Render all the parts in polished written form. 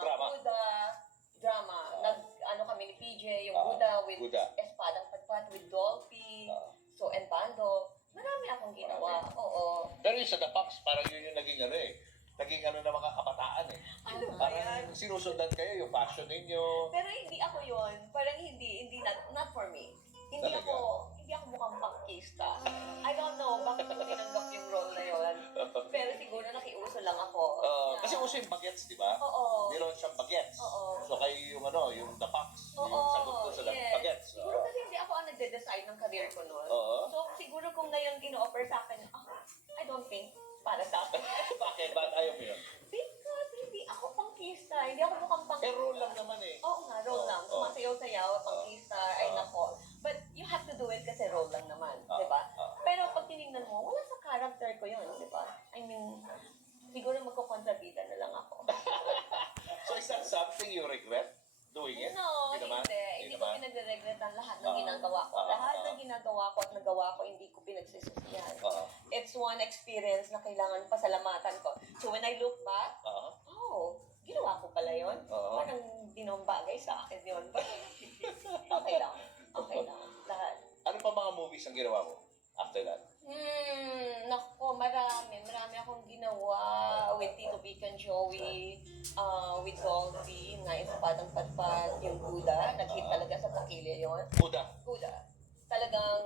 Drama. Buddha, drama. Ano kami ni PJ, yung Buddha with Espadang Patpat, with Dolphy, so and Bando. Marami akong ginawa. Oo. Pero yung sa The Punks, parang yun yung naging naging ng mga kabataan eh. Ano ba Parang yan? sinusundan kayo, yung fashion ninyo. Pero hindi ako yun. Parang hindi not for me. Hindi Talaga? hindi ako mukhang pangkista. I don't know bakit ko tinanggap yung role na yun. Pero siguro nakiuso lang ako. Kasi uso yung bagets, di ba? Oo. Meron siyang bagets. Oo. So kayo yung yung The Punks, yung Oo, sagot ko sa yes. bagets. Siguro kasi hindi ako ang nagde-decide ng career ko noon. Oo. So siguro kung ngayon ino-offer sa akin, I don't think para sa akin. Bakit? Ba't ayaw mo yun? Because hindi ako pangkista. Hindi ako mukhang pangkista. Eh, role lang naman eh. Oo nga, role lang. Sumasayaw-sayaw, pangkista, ay nako. But you have to do it kasi role lang naman, di ba? Pero pag tinignan mo, wala sa character ko yun, di ba? I mean, siguro magkukontrabida na lang ako. So is that something you regret doing it? No, naman? hindi ko pinagre-regretan lahat ng ginagawa ko. Lahat ng ginagawa ko at nagawa ko, hindi ko pinagsisisihan. It's one experience na kailangan pasalamatan ko. So when I look back, ginawa ko pala yun. Parang di naman bagay sa akin yun. Okay lang. Okay lang. Lahat. Ano pa mga movies ang ginawa mo after that? Nako, marami. Marami akong ginawa with Tito Vic and Joey, with Dolphy, na Espadang Patpat, yung Buddha. Nag-hit talaga sa takilya yun. Buddha. Talagang,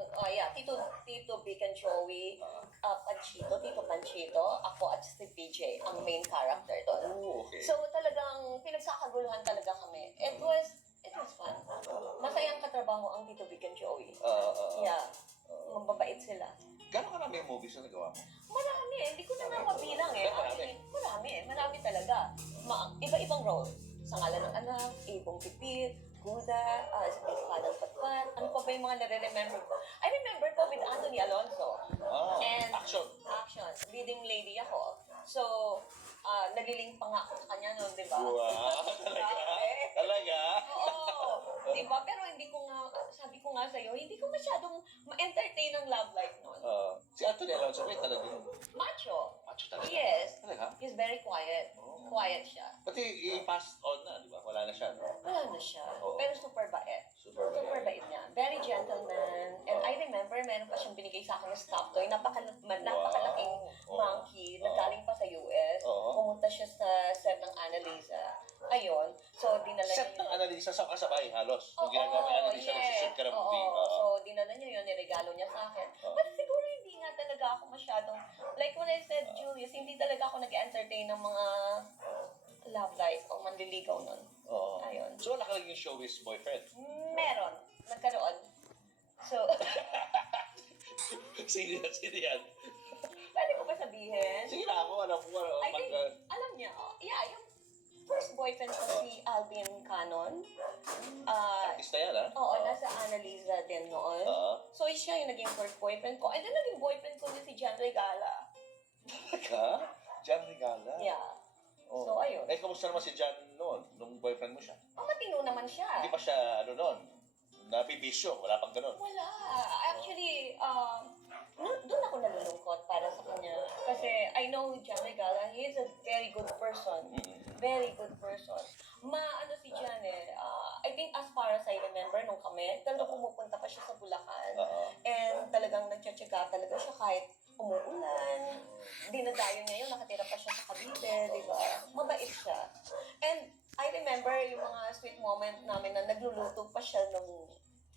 Tito Vic and Joey, Tito Panchito, ako at si PJ, ang main character doon. Oh, okay. So talagang pinagsakaguluhan talaga kami. It was fun. Masayang katrabaho ang Tito Vic and Joey. Yeah. Mababait sila. Gano'n karami yung movies na nagawa mo? Marami eh. Hindi ko na nga mabilang eh. Actually, marami talaga. Iba-ibang role. Sa Ngalan ng Anak, Ibong Pipit, Buddha, Espadang Patpat. Ano pa ba yung mga nare-remember ko? I remember ko with Anthony Alonso. And Action. Leading lady ako. So, naliling pa nga ako sa kanya noon, di ba? Wow, talaga? Oo. Di ba? Pero hindi ko nga, sabi ko nga sa'yo, hindi ko masyadong ma-entertain ang love life noon. Si Anthony Alonso, talagang Macho. talaga? Yes. Talaga? He's very quiet. Quiet siya. Pati i-passed on na, di ba? Wala na siya, no? Wala na siya. Pero super bait. Super bait niya. Very gentleman. And I remember, meron pa siyang binigay sa akin na stop toy. Napakalaking monkey na galing pa sa US. Pumunta siya sa set ng Annalisa. Ayun. So, dinala niya Set ng Annalisa sa kasabay, halos. Kung ginagawa ni Annalisa, nagsushoot ka ng movie. So, dinala niya yun, niregalo niya sa akin. But siguro hindi nga talaga ako masyadong, like when I said, Julius, hindi talaga ako nag-entertain ng mga love life o manliligaw nun. Ayun. So, wala ka lang yung showbiz boyfriend? Meron. Nagkaroon. So, Sino yan? pwede ko ba sabihin? Sige na ako, alam ko. I think, alam niya, yung first boyfriend ko si Alvin Canon. Artista yan, ha? Oo, nasa Annalisa din noon. So, siya yung naging first boyfriend ko. And then, naging boyfriend ko niya si John Regala. Talaga? John Regala? Yeah. So, ayun. Eh, kamusta naman si John noon, nung boyfriend mo siya? Matino naman siya. Hindi pa siya, noon, nabibisyo, wala pang ganun. Wala. Actually, doon ako nalulungkot para sa kanya. Kasi I know John Regala, he is a very good person. Very good person. Ano si John I think as far as I remember, nung kami, talagang pumupunta pa siya sa Bulacan. And talagang nagtsatsaga talaga siya kahit umuulan. Dinadayo niya yun, nakatira pa siya sa Cavite, di ba? Mabait siya. And I remember yung mga sweet moment namin na nagluluto pa siya ng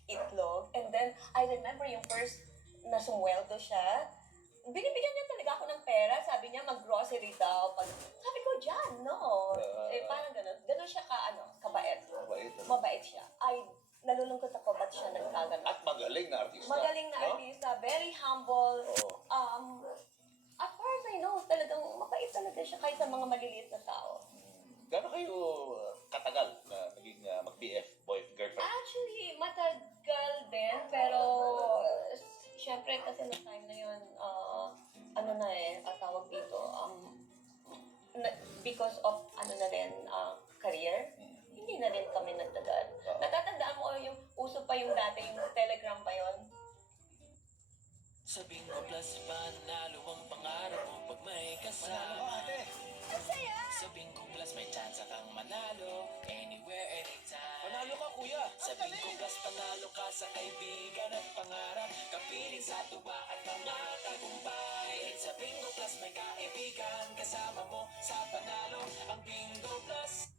itlog. And then, I remember yung first na sumweldo siya. Binibigyan niya talaga ako ng pera. Sabi niya, mag-grocery daw. Sabi ko, Jan, no. Parang ganun. Ganun siya kabait. Mabait siya. Nalulungkot ako ba't siya nagkaganon. At magaling na artista. Magaling na artista. Very humble. As far as I know, talagang mabait talaga siya kahit sa mga maliliit na tao. Gano'n kayo katagal na naging mag-BF, girlfriend? Actually, matagal din, pero syempre kasi no time na yun, tawag dito, because of career, hindi na rin kami nagtagal. Natatandaan mo yung uso pa yung dati, yung Telegram pa yun? Sabing ko plus panalo ang pangarap mo pag may kasama. Ang saya! Sabing ko plus may chance kang sa kaibigan at pangarap, kapiling sa tuwa at mga tagumpay. Sa Bingo Plus may kaibigan, kasama mo sa panalo, ang Bingo Plus.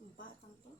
Ang batang to.